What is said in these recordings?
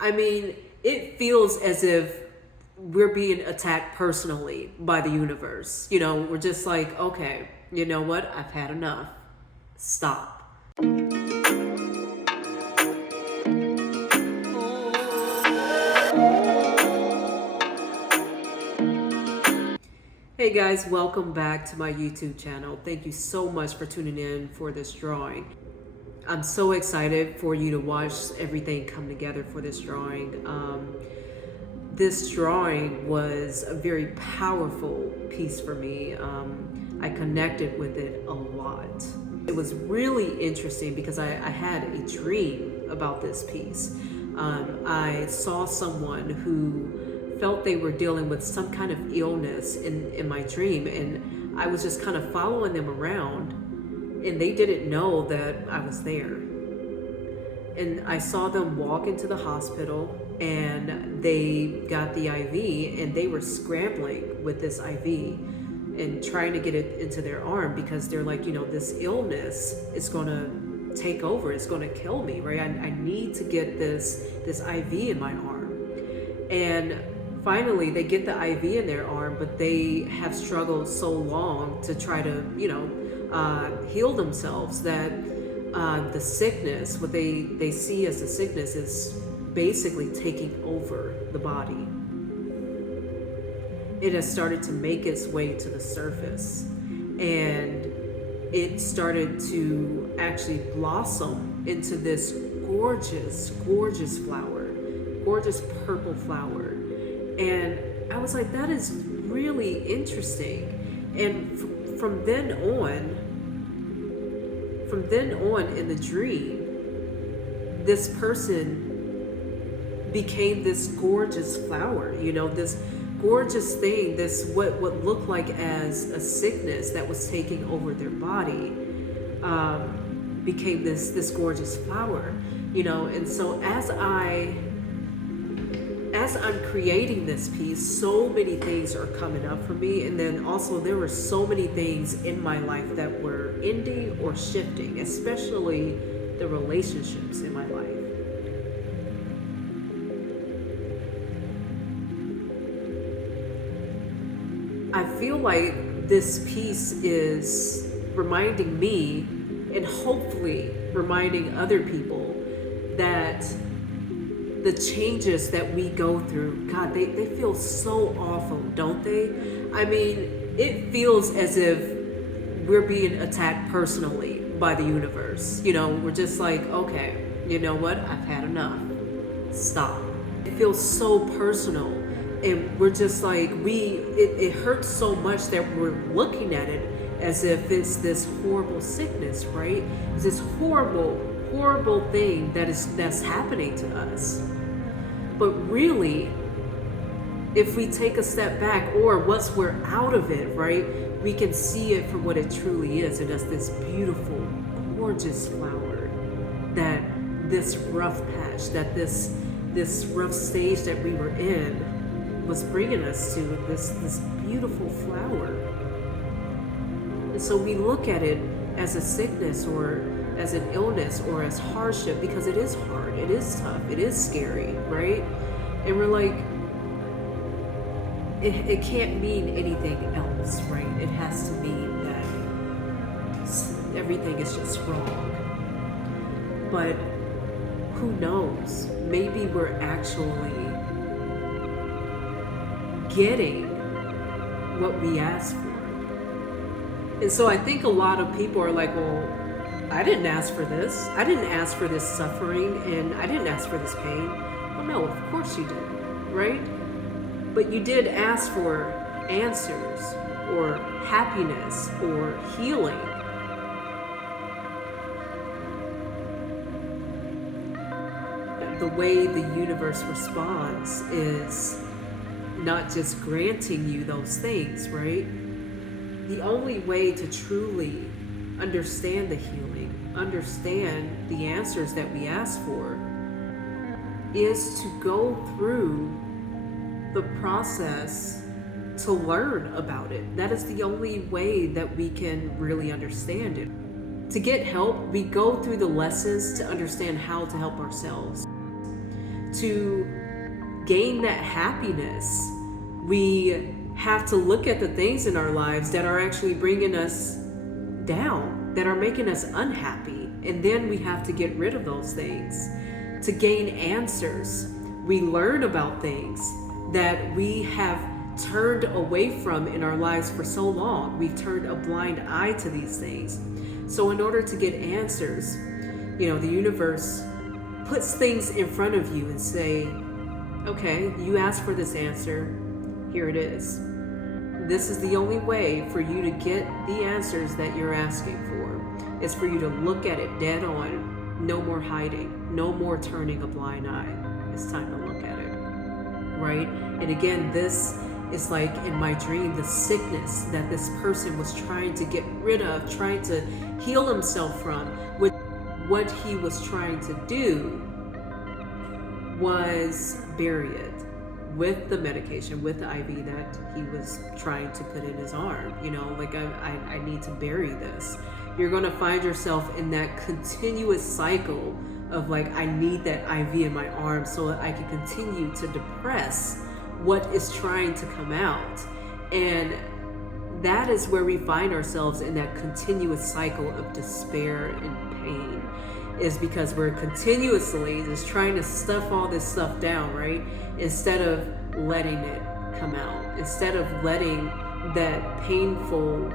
I mean, it feels as if we're being attacked personally by the universe. We're just like, okay, you know what? I've had enough. Stop. Hey guys, welcome back to my YouTube channel. Thank you so much for tuning in for this drawing. I'm so excited for you to watch everything come together for this drawing. This drawing was a very powerful piece for me. I connected with it a lot. It was really interesting because I had a dream about this piece. I saw someone who felt they were dealing with some kind of illness in my dream, and I was just kind of following them around, and they didn't know that I was there. And I saw them walk into the hospital, and they got the IV, and they were scrambling with this IV and trying to get it into their arm because they're like, this illness is going to take over. It's going to kill me, right? I need to get this IV in my arm. And finally, they get the IV in their arm, but they have struggled so long to try to, heal themselves that the sickness, what they see as the sickness, is basically taking over the body. It has started to make its way to the surface, and it started to actually blossom into this gorgeous, gorgeous flower, gorgeous purple flower. And I was like, that is really interesting. And from then on in the dream, this person became this gorgeous flower, this gorgeous thing, this what looked like as a sickness that was taking over their body, became this gorgeous flower, and so as I'm creating this piece, so many things are coming up for me. And then also there were so many things in my life that were ending or shifting, especially the relationships in my life. I feel like this piece is reminding me, and hopefully reminding other people, that the changes that we go through, God, they feel so awful, don't they? I mean, it feels as if we're being attacked personally by the universe. We're just like, okay, you know what? I've had enough. Stop. It feels so personal. And we're just like, it hurts so much that we're looking at it as if it's this horrible sickness, right? It's this horrible thing that's happening to us. But really, if we take a step back, or once we're out of it, right, we can see it for what it truly is. And it's this beautiful, gorgeous flower, that this rough patch, that this rough stage that we were in was bringing us to this beautiful flower. And so we look at it as a sickness, or as an illness, or as hardship, because it is hard, it is tough, it is scary, right? And we're like, it can't mean anything else, right? It has to mean that everything is just wrong. But who knows? Maybe we're actually getting what we asked for. And so I think a lot of people are like, well, I didn't ask for this. I didn't ask for this suffering, and I didn't ask for this pain. Well, no, of course you didn't, right? But you did ask for answers, or happiness, or healing. The way the universe responds is not just granting you those things, right? The only way to truly understand the healing, understand the answers that we ask for, is to go through the process to learn about it. That is the only way that we can really understand it. To get help, we go through the lessons to understand how to help ourselves. to gain that happiness, we have to look at the things in our lives that are actually bringing us down, that are making us unhappy. And then we have to get rid of those things to gain answers. We learn about things that we have turned away from in our lives for so long. We've turned a blind eye to these things. So in order to get answers, the universe puts things in front of you and say, okay, you asked for this answer, here it is. This is the only way for you to get the answers that you're asking for. It's for you to look at it dead on. No more hiding, no more turning a blind eye. It's time to look at it, right? And again, this is like in my dream, the sickness that this person was trying to get rid of, trying to heal himself from. What he was trying to do was bury it with the medication, with the IV that he was trying to put in his arm. Like I need to bury this. You're going to find yourself in that continuous cycle of like, I need that IV in my arm so that I can continue to depress what is trying to come out. And that is where we find ourselves in that continuous cycle of despair and pain, is because we're continuously just trying to stuff all this stuff down, right? Instead of letting it come out, instead of letting that painful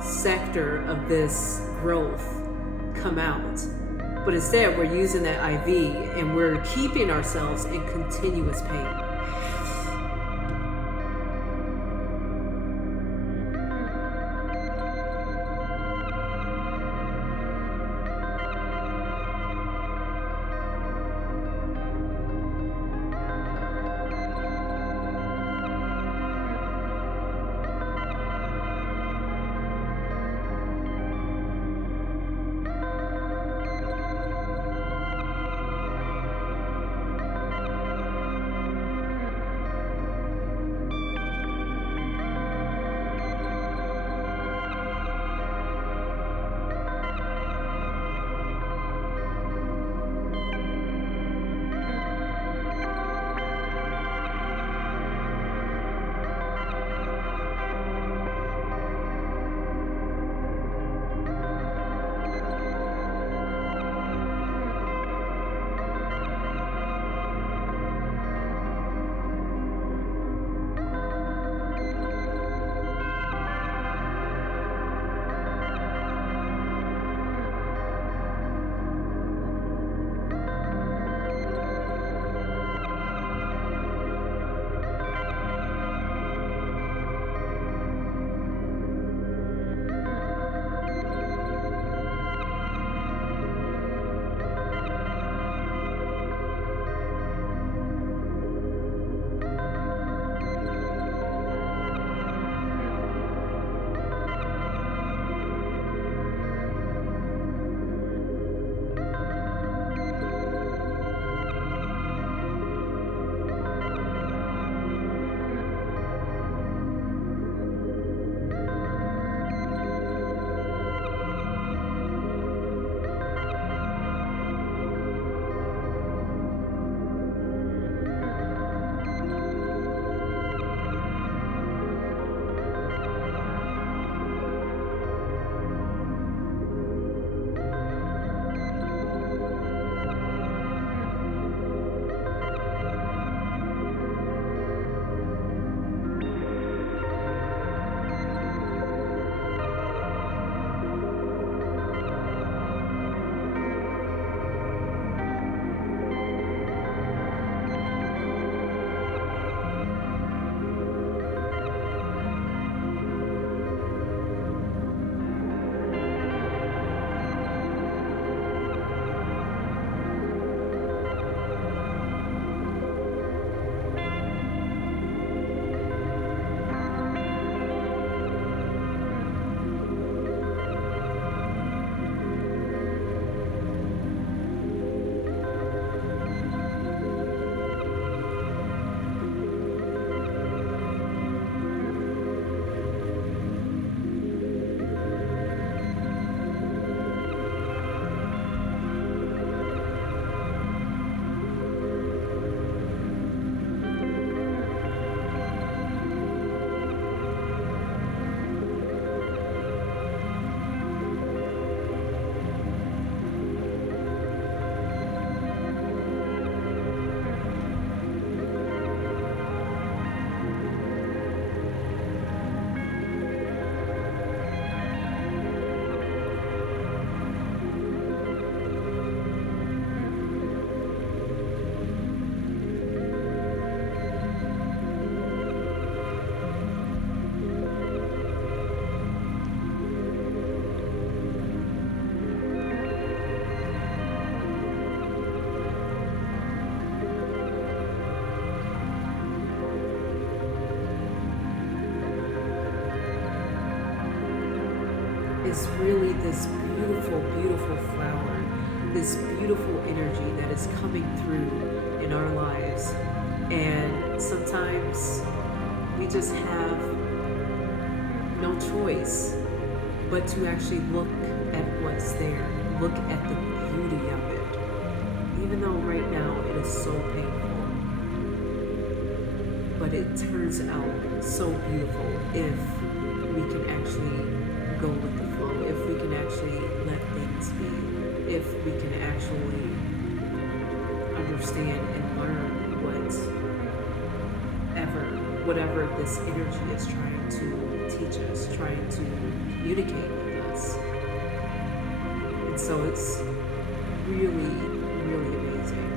sector of this growth come out. But instead, we're using that IV and we're keeping ourselves in continuous pain. is really this beautiful, beautiful flower, this beautiful energy that is coming through in our lives. And sometimes we just have no choice but to actually look at what's there, look at the beauty of it, even though right now it is so painful. But it turns out so beautiful if we can actually go with the flow, if we can actually let things be, if we can actually understand and learn whatever this energy is trying to teach us, trying to communicate with us. And so it's really, really amazing.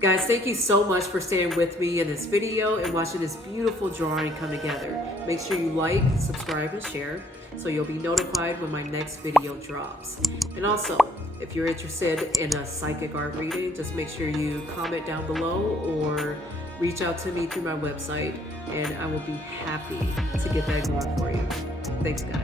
Guys, thank you so much for staying with me in this video and watching this beautiful drawing come together. Make sure you like, subscribe, and share so you'll be notified when my next video drops. And also, if you're interested in a psychic art reading, just make sure you comment down below or reach out to me through my website, and I will be happy to get that going for you. Thanks, guys.